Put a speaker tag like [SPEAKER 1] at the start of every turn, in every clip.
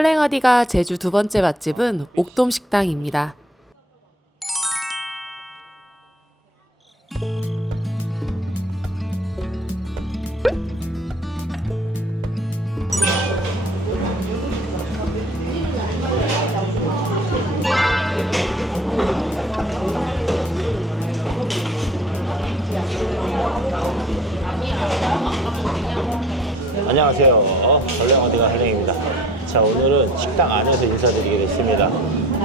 [SPEAKER 1] 헐레어디가 제주 두 번째 맛집은 옥돔 식당입니다.
[SPEAKER 2] 안녕하세요. 전랭어디가 한랭입니다. 자, 오늘은 식당 안에서 인사드리게 됐습니다.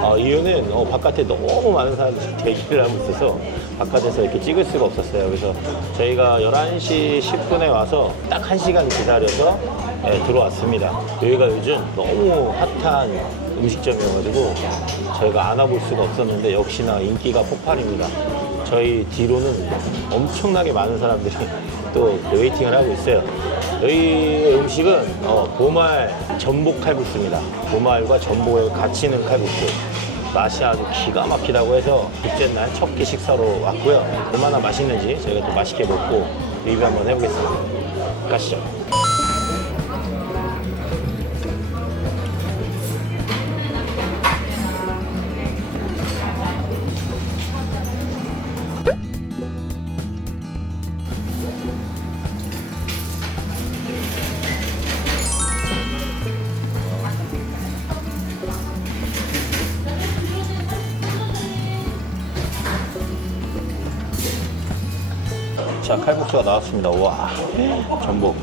[SPEAKER 2] 어, 이유는 어, 바깥에 너무 많은 사람들이 대기를 하고 있어서 바깥에서 이렇게 찍을 수가 없었어요. 그래서 저희가 11시 10분에 와서 딱 1시간 기다려서 예, 들어왔습니다. 여기가 요즘 너무 핫한 음식점이어가지고 저희가 안 와볼 수가 없었는데 역시나 인기가 폭발입니다. 저희 뒤로는 엄청나게 많은 사람들이 또 웨이팅을 하고 있어요. 여기 음식은 어, 보말 전복 칼국수입니다. 보말과 전복을 같이 넣은 칼국수. 맛이 아주 기가 막히다고 해서 둘째 날 첫 끼 식사로 왔고요. 얼마나 맛있는지 저희가 또 맛있게 먹고 리뷰 한번 해보겠습니다. 가시죠. 칼국수가 나왔습니다. 와, 전복.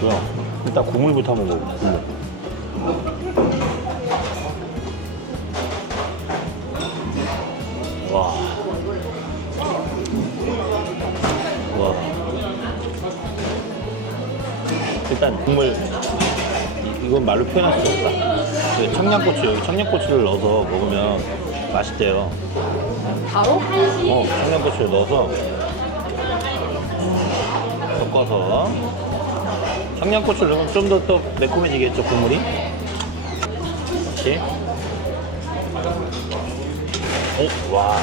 [SPEAKER 2] 뭐야? 일단 국물부터 한번 먹어. 국물. 와. 와. 일단 국물 이- 이건 말로 표현할 수 없다. 그 청양고추 여기 청양고추를 넣어서 먹으면 맛있대요.
[SPEAKER 1] 바로?
[SPEAKER 2] 어, 청양고추를 넣어서 섞어서. 청양고추를 넣으면 좀 더 또 매콤해지겠죠 국물이? 이렇게 오, 와.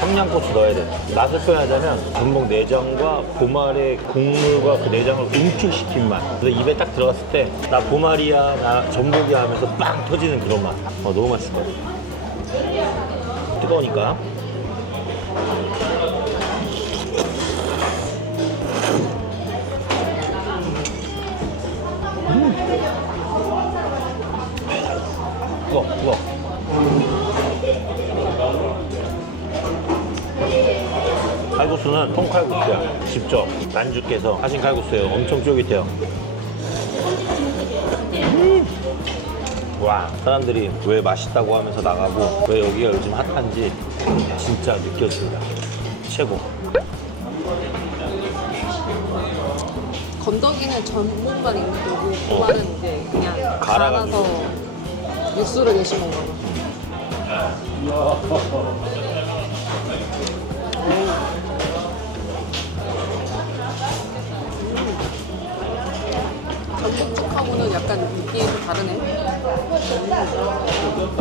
[SPEAKER 2] 청양고추 넣어야 돼. 맛을 표현하자면 전복 내장과 보말의 국물과 그 내장을 응축시킨 맛. 그래서 입에 딱 들어갔을 때 나 보말이야 나 전복이야 하면서 빵 터지는 그런 맛. 어, 너무 같아 뜨거우니까 뜨거 뜨거 칼국수는 통칼국수야. 직접 반죽해서 하신 칼국수예요. 엄청 쫄깃해요. 음. 와 사람들이 왜 맛있다고 하면서 나가고 왜 여기가 요즘 핫한지 진짜 느껴집니다. 최고.
[SPEAKER 3] 건더기는 전복만 있는 거고 고마는 이제 그냥. 갈아서 육수를 내신 건가 봐. 전복죽하고는 약간 느낌이 좀 다르네.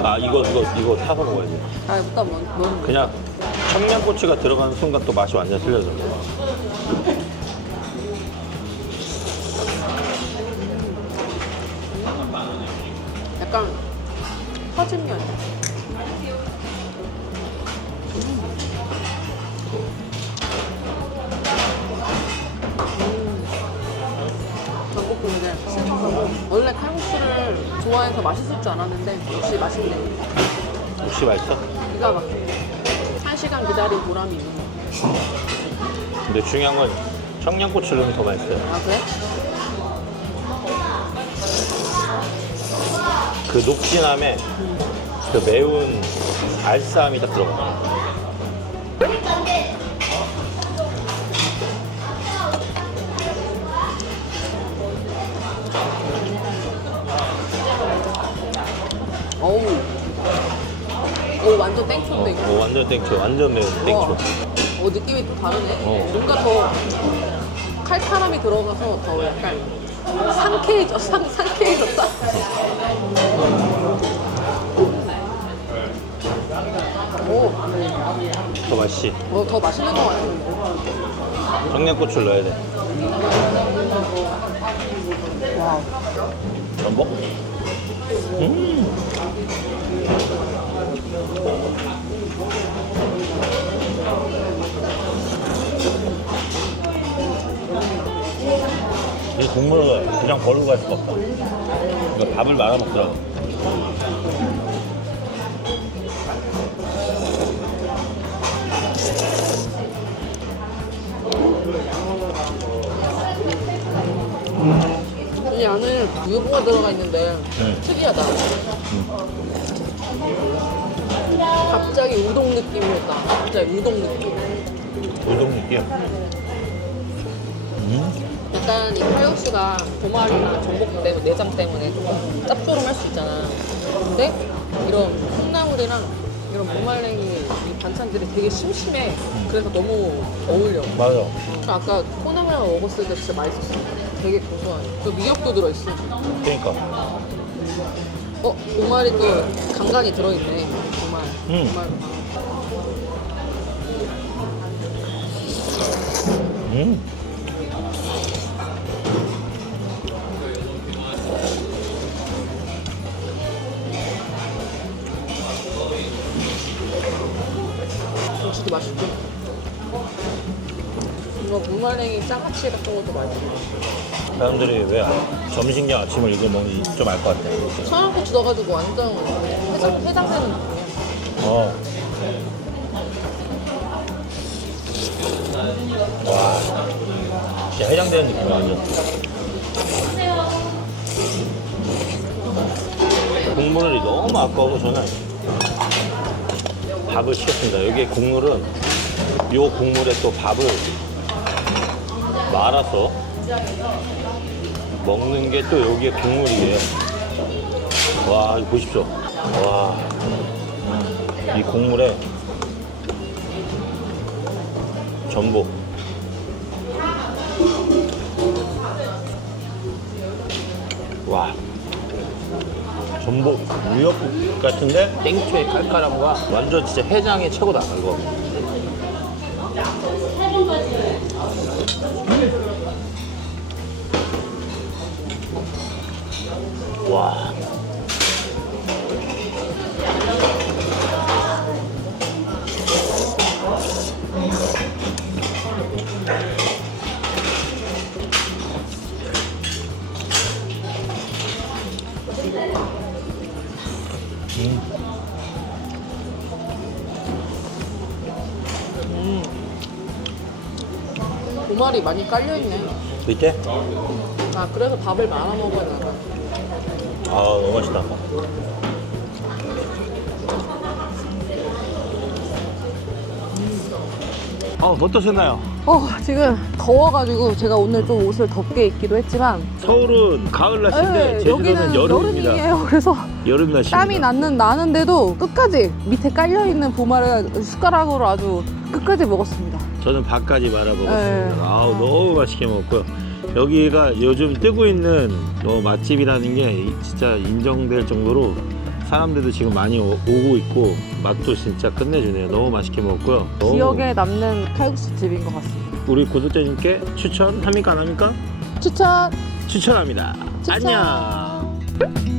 [SPEAKER 2] 아 이거 이거 이거 타서 먹어야지
[SPEAKER 3] 아, 일단 뭐, 뭐
[SPEAKER 2] 그냥 청양고추가 들어가는 순간 또 맛이 완전 틀려져
[SPEAKER 3] 약간 퍼진 면. 씹어서 원래 칼국수를 좋아해서 맛있을 줄 알았는데 역시 맛있네.
[SPEAKER 2] 혹시 맛있어?
[SPEAKER 3] 기가 막히네. 한 시간 기다린 보람이 있는 거.
[SPEAKER 2] 근데 중요한 건 청양고추 넣으면 더 맛있어요
[SPEAKER 3] 아 그래?
[SPEAKER 2] 그 녹진함에 그 매운 알싸함이 딱 들어가
[SPEAKER 3] 어우. 오 완전 땡초인데 이거.
[SPEAKER 2] 어, 완전 땡초 완전 매운. 땡초
[SPEAKER 3] 어 느낌이 또 다르네.
[SPEAKER 2] 어.
[SPEAKER 3] 뭔가 더 칼칼함이 들어가서 더 약간 상쾌해져 상 상쾌해졌다. 오,
[SPEAKER 2] 더 맛있지
[SPEAKER 3] 어, 더 맛있는 것 같아.
[SPEAKER 2] 청양고추를 넣어야 돼
[SPEAKER 3] 와,
[SPEAKER 2] 전복? 이 국물을 그냥 버리고 갈 수가 없다. 이거 밥을 말아 먹더라고.
[SPEAKER 3] 이 안에 유부가 들어가 있는데
[SPEAKER 2] 응.
[SPEAKER 3] 특이하다. 갑자기 우동 느낌이었다. 갑자기 우동 느낌.
[SPEAKER 2] 우동 느낌. 음?
[SPEAKER 3] 약간 이 칼국수가 도마리나 전복 때문에 내장 때문에 조금 짭조름할 수 있잖아. 근데 이런 콩나물이랑 이런 무말랭이 이 반찬들이 되게 심심해. 그래서 너무 어울려.
[SPEAKER 2] 맞아.
[SPEAKER 3] 아까 콩나물이랑 먹었을 때 진짜 맛있었어. 되게 고소하네. 또 미역도 들어있어.
[SPEAKER 2] 그러니까.
[SPEAKER 3] 어, 도마리 또 간간이 들어있네. 정말.
[SPEAKER 2] 음.
[SPEAKER 3] 정말.
[SPEAKER 2] 음.
[SPEAKER 3] 무말랭이 장아찌 같은 것도 맛있고.
[SPEAKER 2] 사람들이 왜 점심경 아침을 이걸 먹는지 좀 알 것 같아.
[SPEAKER 3] 청양고추 넣어가지고 완전 해장, 해장되는 느낌이야.
[SPEAKER 2] 어. 와. 진짜 해장되는 느낌이야, 완전. 국물이 너무 아까워서 저는 밥을 시켰습니다. 여기 국물은 요 국물에 또 밥을 말아서 먹는 게 또 여기에 국물이에요. 와, 이거 보십시오. 와. 이 국물에 전복 와 전복 미역국 같은데 땡초의 칼칼함과 완전 진짜 해장의 최고다 이거 와
[SPEAKER 3] 도마리 많이 깔려있네.
[SPEAKER 2] 밑에?
[SPEAKER 3] 아, 그래서 밥을 말아 먹어야 되나 봐.
[SPEAKER 2] 아 너무 맛있다 아 어떠셨나요?
[SPEAKER 3] 어, 지금 더워가지고 제가 오늘 좀 옷을 덥게 입기도 했지만
[SPEAKER 2] 서울은 가을 날씨인데
[SPEAKER 3] 네, 제주도는
[SPEAKER 2] 여름입니다
[SPEAKER 3] 여름이에요. 그래서
[SPEAKER 2] 여름 날씨입니다
[SPEAKER 3] 땀이 나는 나는데도 끝까지 밑에 깔려 있는 보마를 숟가락으로 아주 끝까지 먹었습니다.
[SPEAKER 2] 저는 밥까지 말아 먹었습니다.
[SPEAKER 3] 네.
[SPEAKER 2] 아우 너무 맛있게 먹었고요. 여기가 요즘 뜨고 있는 뭐 맛집이라는 게 이- 진짜 인정될 정도로 사람들도 지금 많이 오, 고 있고 맛도 진짜 끝내주네요. 너무 맛있게 먹었고요. 너무
[SPEAKER 3] 기억에 남는 칼국수 집인 것 같습니다.
[SPEAKER 2] 우리 구독자님께 추천합니까 안 합니까?
[SPEAKER 3] 추천.
[SPEAKER 2] 추천합니다.
[SPEAKER 3] 추천.
[SPEAKER 2] 안녕.